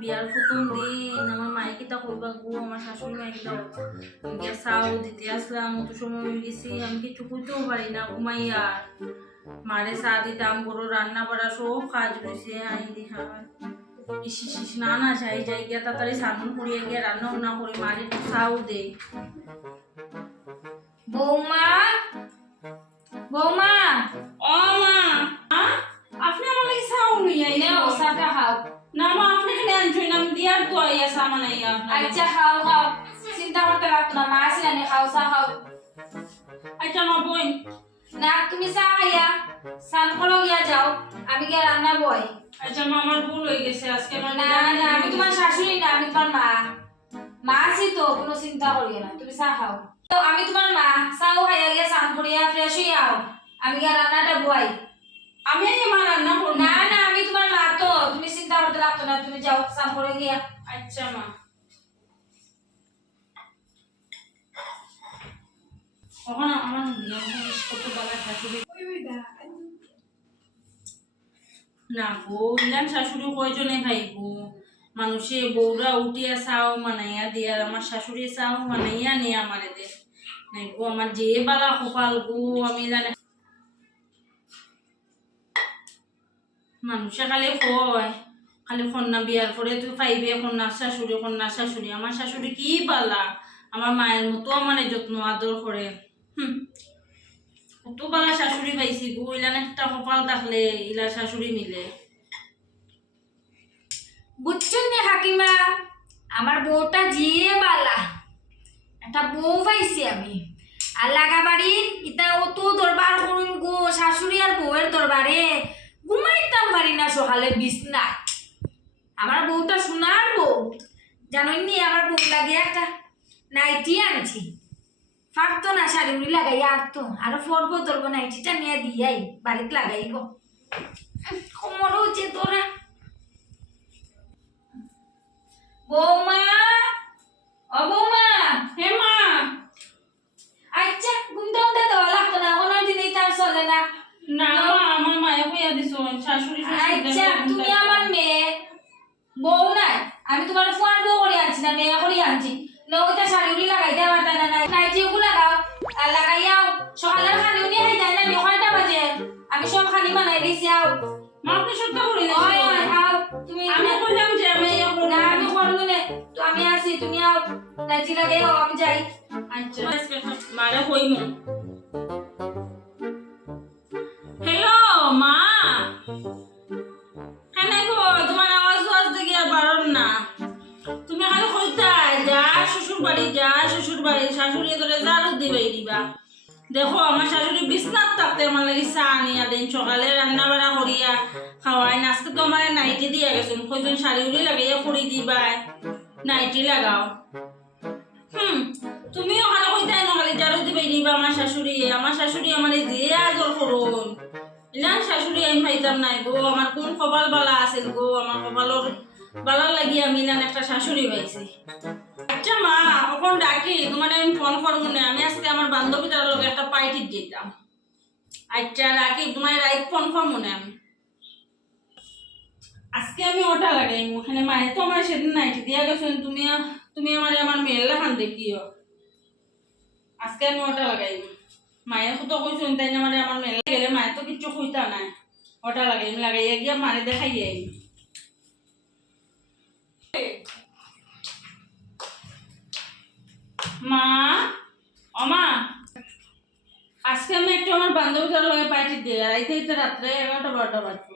বিয়ার প্রথম দিন আমার মায়ে কিতা কইবা গো, আমার শাশুড়ি মায়ে কিতা গিয়া চাও দিতে আসলাম, অত সময় হয়ে গেছি, আমি কিছু কইতেও পারি না, ঘুমাইয়া মারে চা দিতাম, গরু রান্না বাড়া সব কাজ হয়েছে। আই দেখা ইস না না যাই যাই গিয়া তাড়াতাড়ি সামন করিয়া গিয়া রান্না বান্না করি, মারে একটু চাও দে। বৌমা, বৌমা, ও মা, আপনি আমার লাগি চাও লইয়া নাও চাটা খাও। না মা, আপনি এখানে আনছই না, আমি দিয়ার তো আইয়া চা বানাইয়া আপনার। আচ্ছা খাও খাও, চিন্তা করতে লাগতো না, মা আসলে নে খাও, চা খাও। আচ্ছা মা বোন, না তুমি চা খাইয়া স্নান করো গিয়া যাও, আমি গিয়া রান্না বই। আচ্ছা মা আমার ভুল হয়ে গেছে আজকে। না না আমি তোমার শাশুড়ি না, আমি তোমার মা। মা আছি তো, কোনো চিন্তা করিও না, তুমি চা খাও। তো আমি তোমার মা, চাও খাইয়া গিয়া স্নান করিয়া ফ্রেশ হয়ে আও, আমি গিয়া রান্নাটা বই। আমি মা রান্না করব না না আমি তোমার মা তো, তুমি চিন্তা করতে লাগতো না, তুমি যাও স্নান করে গিয়া। আচ্ছা মা। ওখানে আমার কত বালা শাশুড়ি না গো, ইলান শাশুড়ি কয়জনে খাইবো? মানুষে বউরা উঠিয়া চাও মানাইয়া দিয়া, আমার শাশুড়ি চাও মানাইয়া নিয়ে আমারে দে নাই গো, আমার যে বালা কপাল গো। আমি জানে মানুষে খালি কয়, খালি কন্যা বিয়ার পরে তুই পাইবে কন্যার শাশুড়ি, কন্যার শাশুড়ি। আমার শাশুড়ি কি বালা, আমার মায়ের মতো আমার যত্ন আদর করে। কত বালা শাশুড়ি পাইছি গো, ইলান একটা কপাল থাকলে ইলা শাশুড়ি মিলে। বুঝছেন না কাকিমা, আমার বউটা যে বালা, একটা বউ পাইছি আমি। আর লাগা বাড়ির ইটা অত দরবার করুন গো, শাশুড়ি আর বউয়ের দরবারে ঘুমাইতাম পারি না সকালে বিছনা। আমার বউটা সোনার বউ, জানোই নি আমার বউ লাগে একটা নাইটি আনছি, পারতো না শাড়ি উড়ি লাগাই আর তো আরো ফরবো ধরবো, নাইটিটা নিয়ে দিয়াই বাড়িতে লাগাইব। কোমরও হচ্ছে তোরা। বৌমা, ও বৌমা। হে মা। আচ্ছা ঘুমতে উঠতে দেওয়া লাগতো না, কোনো দিনই তার চলে না। না মা, আমার মায়ে কইয়া দিছ শাশুড়ি। আচ্ছা তুমি আমার মেয়ে, বউ না, আমি তোমার ফোন বউ করে আনছি না, মেয়ে করে আনছি। নৌটা শাড়ি উড়ি লাগাইতে পারতা না, নাইটি ওগুলো লাগাও আর লাগাইয়াও। সকালের খানি উনি খাই যায় না, 9টা বাজে আমি সব খানি বানাই দিয়েছি। আও মা আপনি সত্যি করে আও তুমি। আমি বললাম যে আমি না আমি করবো না, তো আমি আছি, তুমি আও নাইটি লাগাইও, আমি যাই। আচ্ছা মারে কইম। হ্যালো মা, হ্যাঁ গো, তোমার আওয়াজ দেখি আর বারণ না। তুমি খালি কইতা যা শ্বশুর বাড়ি, যা শ্বশুর বাড়ি, শাশুড়ি ধরে জারু দিবে দিবা। দেখো আমার শাশুড়ি বিছনাত থাকতে আমার লাগি চা আনিয়া দেন, সকালে রান্না বাড়া করিয়া খাওয়াই। আজকে তো আমার নাইটি দিয়া গেছেন, কইজন শাড়ি উড়ি লাগাইয়া করি দিবা, নাইটি লাগাও। তুমিও খালি কইতাই না, খালি জারু দিবে দিবা আমার শাশুড়ি। আমার শাশুড়ি আমার যে আদর করুন, ইলান শাশুড়ি আমি পাইতাম নাই গো। আমার কোন কপাল বালা আছিল গো, আমার কপালর বালা লাগি আমি ইলান একটা শাশুড়ি পাইছি। আচ্ছা মা, এখন ডাকি তোমার আমি ফোন করবো না, আমি আজকে আমার বান্ধবীটার লগে একটা পার্টি দিতাম। আচ্ছা রাখি, তোমার রাইট ফোন করবো না আমি আজকে। আমি ওটা লাগাই ওখানে মায়ের তো আমার সেদিন নাইটি দিয়া গেছেন, তুমি আমার মেয়ের লাখান দেখিও। আজকে আমি ওটা লাগাই, মায়ের তো কইছেন তাই না, আমার মেয়ে গেলে মায়ের তো কিচ্ছু কইতা নাই। ওটা লাগাইয়া গিয়া মারে দেখাই আই। মা, ও মা, আজকে আমি একটু আমার বান্ধবীটার লগে পার্টি দিয়ে রাইতে রাত্রে 11টা-12টা বাজবো।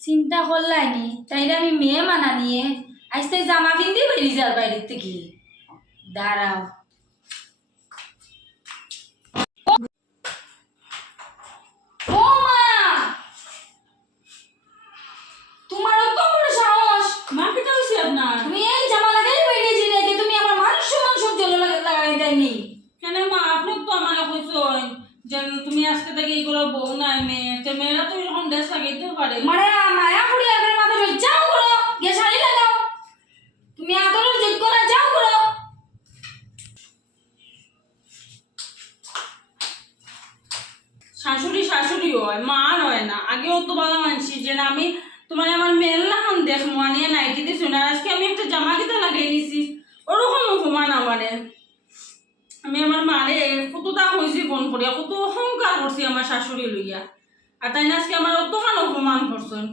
চিন্তা করলাইনি তাইলে আমি মেয়ে মানা নিয়ে আজকে জামা পিন্দি বেরিয়ে যার বাইরের থেকে। দাঁড়াও, তোমারও তো বড় সাহস। মা কি কইছি আপনার? তুমি এই জামা লাগাই বেরিয়েছি নাকি? তুমি আমার মান সম্মান সহ্য লাগাই দেয়নি কেন মা? আপনি তো আমার কইছেন যে তুমি আজকে থেকে এইগুলো বউ নাই মেয়ে, তো মেয়েরা তো এরকম ড্রেস লাগাইতেও পারে। মানে মায়া করি আগের মাথা যাও করো, গিয়ে শাড়ি লাগাও। তুমি আদরের যোগ্য না, যাও করো। অত ভালো মানছি যে না আমি তোমার আমার মেল্লা খান দেখবো আনিয়ে নাইটি দিছি না আজকে আমি একটা জামা কিতা লাগাই নিছি ওরকম অপমান আমারে আমি আমার মারে কতটা হয়েছি ফোন করিয়া কত অহংকার করছি আমার শাশুড়ি লইয়া আর তাই না আজকে আমার অতখান অপমান করছেন